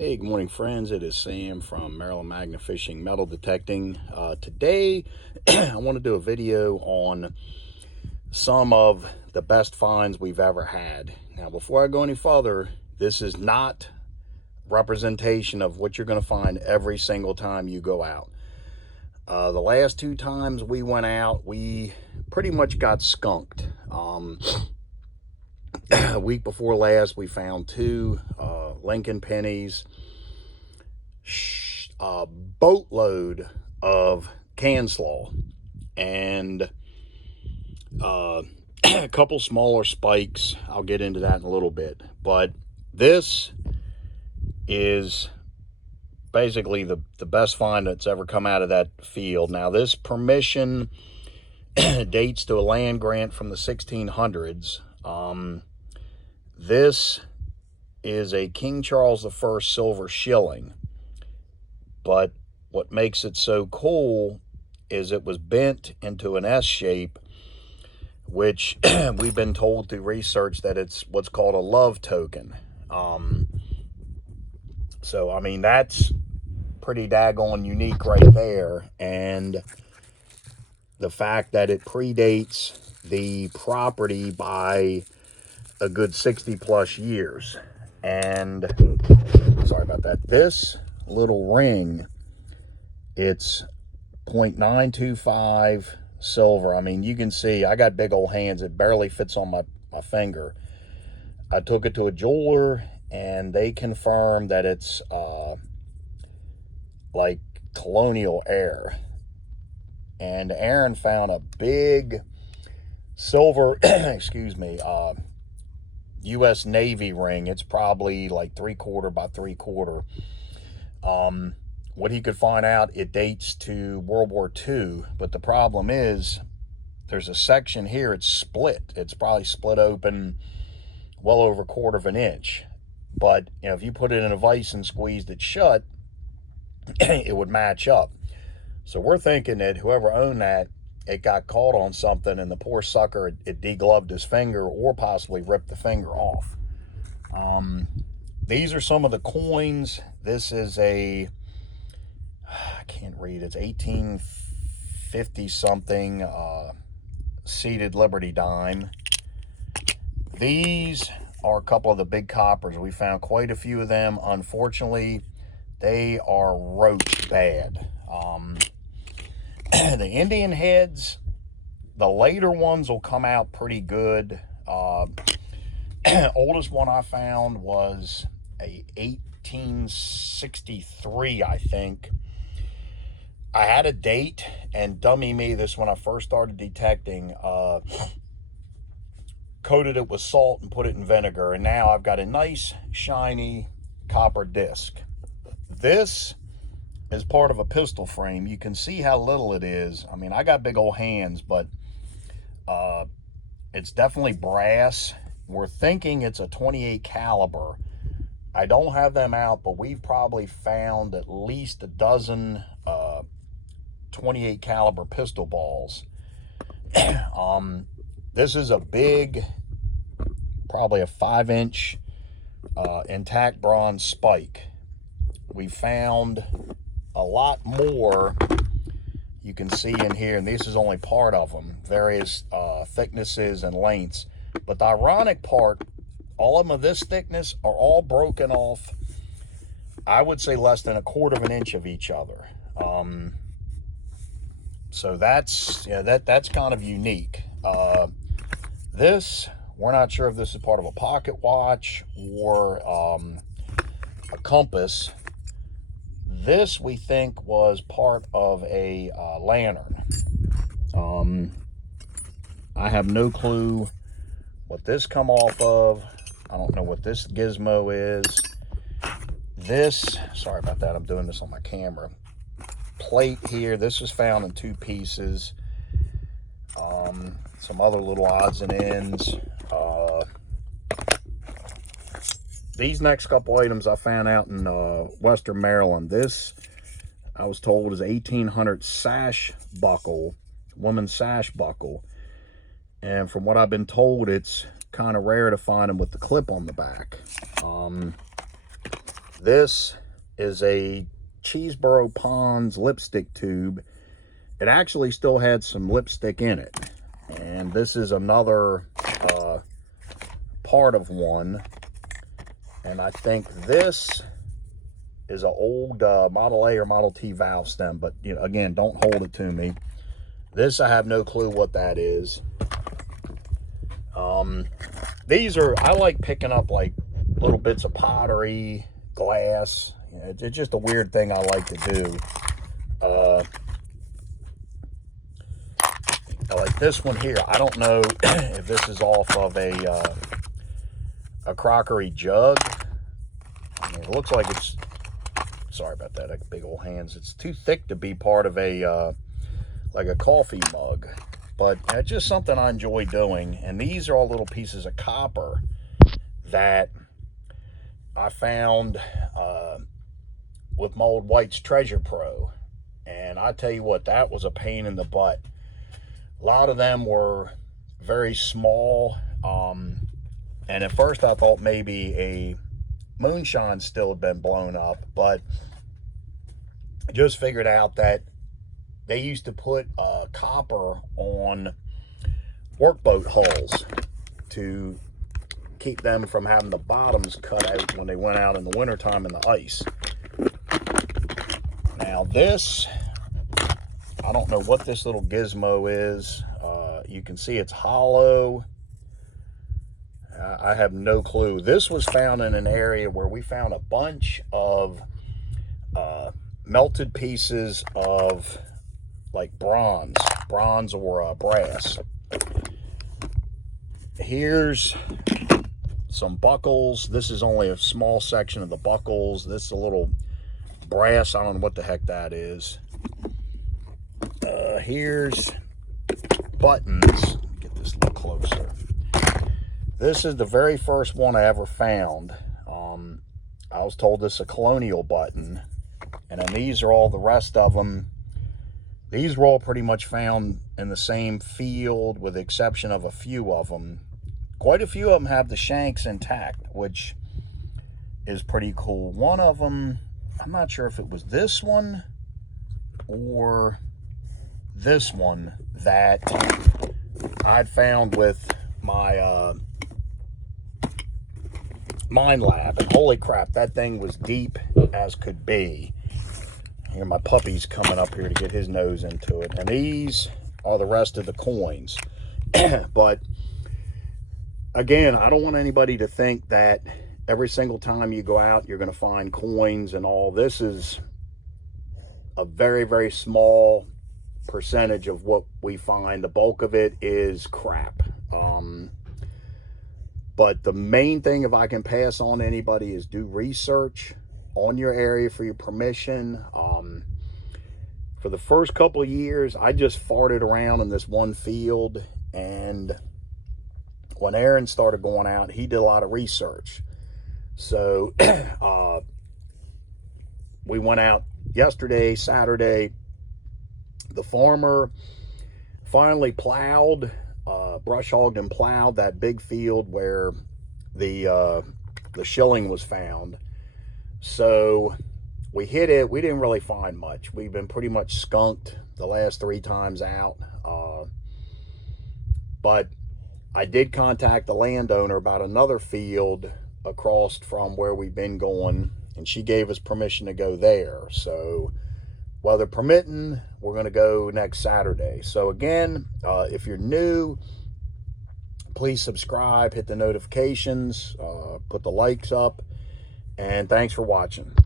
Hey, good morning, friends. It is Sam from Maryland Magna Fishing Metal Detecting. Today, I want to do a video on some of the best finds we've ever had. Now, before I go any further, this is not representation of what you're going to find every single time you go out. The last two times we went out, we pretty much got skunked. A week before last, we found two Lincoln pennies, a boatload of can slaw, and a couple smaller spikes. I'll get into that in a little bit, but this is basically the best find that's ever come out of that field. Now, this permission dates to a land grant from the 1600s. This is a King Charles I silver shilling, but what makes it so cool is it was bent into an S shape, which we've been told through research that it's what's called a love token. So, I mean, that's pretty daggone unique right there. And the fact that it predates the property by a good 60 plus years. And sorry about that. This little ring, it's 0.925 silver. I mean, you can see I got big old hands. It barely fits on my finger. I took it to a jeweler and they confirmed that it's like colonial air. And Aaron found a big silver, excuse me, U.S. Navy ring. It's probably like 3/4 by 3/4. What he could find out, it dates to World War II, but the problem is there's a section here, it's split. It's probably split open well over 1/4 inch. But, you know, if you put it in a vise and squeezed it shut, it would match up. So we're thinking that whoever owned that, it got caught on something and the poor sucker, it degloved his finger or possibly ripped the finger off. These are some of the coins. This is I can't read, it's 1850 something, seated Liberty dime. These are a couple of the big coppers. We found quite a few of them. Unfortunately, they are roach bad. The Indian heads, the later ones will come out pretty good. Oldest one I found was a 1863, I think. I had a date, and dummy me, this when I first started detecting, coated it with salt and put it in vinegar, and now I've got a nice shiny copper disc. This is part of a pistol frame. You can see how little it is. I mean, I got big old hands, but it's definitely brass. We're thinking it's a 28 caliber. I don't have them out, but we've probably found at least a dozen 28 caliber pistol balls. This is a big, probably a 5-inch intact bronze spike. We found a lot more you can see in here, and this is only part of them, various thicknesses and lengths. But the ironic part, all of them of this thickness are all broken off, I would say less than 1/4 inch of each other. So that's, yeah, that's kind of unique. This, we're not sure if this is part of a pocket watch or a compass. This, we think, was part of a lantern. I have no clue what this come off of. I don't know what this gizmo is. This, sorry about that, I'm doing this on my camera. Plate here, this was found in 2 pieces. Some other little odds and ends. These next couple items I found out in Western Maryland. This, I was told, is 1800 sash buckle, woman's sash buckle. And from what I've been told, it's kind of rare to find them with the clip on the back. This is a Cheeseboro Ponds lipstick tube. It actually still had some lipstick in it. And this is another part of one. And I think this is an old Model A or Model T valve stem. But, you know, again, don't hold it to me. This, I have no clue what that is. These are, I like picking up like little bits of pottery, glass. You know, it's just a weird thing I like to do. Like this one here, I don't know if this is off of a crockery jug. I mean, it looks like it's, sorry about that, like big old hands. It's too thick to be part of a, like a coffee mug. But it's just something I enjoy doing. And these are all little pieces of copper that I found with my old White's Treasure Pro. And I tell you what, that was a pain in the butt. A lot of them were very small. And at first I thought maybe a moonshine still had been blown up. But I just figured out that they used to put copper on workboat hulls to keep them from having the bottoms cut out when they went out in the wintertime in the ice. Now this, I don't know what this little gizmo is. You can see it's hollow. I have no clue. This was found in an area where we found a bunch of melted pieces of like bronze or brass. Here's some buckles. This is only a small section of the buckles. This is a little brass. I don't know what the heck that is. Here's buttons. Get this a little closer. This is the very first one I ever found. I was told this is a colonial button. And then these are all the rest of them. These were all pretty much found in the same field with the exception of a few of them. Quite a few of them have the shanks intact, which is pretty cool. One of them, I'm not sure if it was this one or this one that I'd found with my mine lab. And holy crap, that thing was deep as could be. Here, my puppy's coming up here to get his nose into it. And these are the rest of the coins. But again, I don't want anybody to think that every single time you go out, you're going to find coins and all. This is a very, very small percentage of what we find. The bulk of it is crap. But the main thing, if I can pass on to anybody, is do research on your area for your permission. For the first couple of years, I just farted around in this one field, and when Aaron started going out, he did a lot of research. So we went out yesterday, Saturday. The farmer finally plowed, brush hogged and plowed that big field where the shilling was found. So we hit it. We didn't really find much. We've been pretty much skunked the last 3 times out. But I did contact the landowner about another field across from where we've been going, and she gave us permission to go there. So weather permitting, we're going to go next Saturday. So again, if you're new, please subscribe, hit the notifications, put the likes up, and thanks for watching.